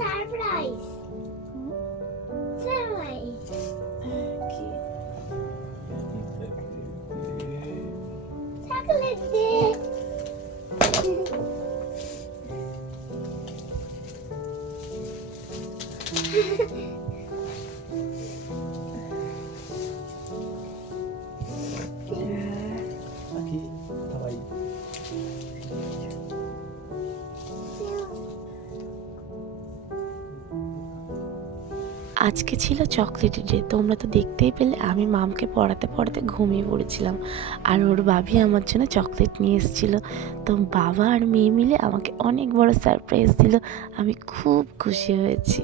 Surprise surprise কি chocolate দে Aqui, tava aí. আজকে ছিল চকলেটের ডে। তোমরা তো দেখতেই পেলে আমি মামকে পড়াতে পড়াতে ঘুমিয়ে পড়েছিলাম, আর ওর ভাবি আমার জন্য চকলেট নিয়ে এসেছিলো। তো বাবা আর মেয়ে মিলে আমাকে অনেক বড় সারপ্রাইজ দিল, আমি খুব খুশি হয়েছি।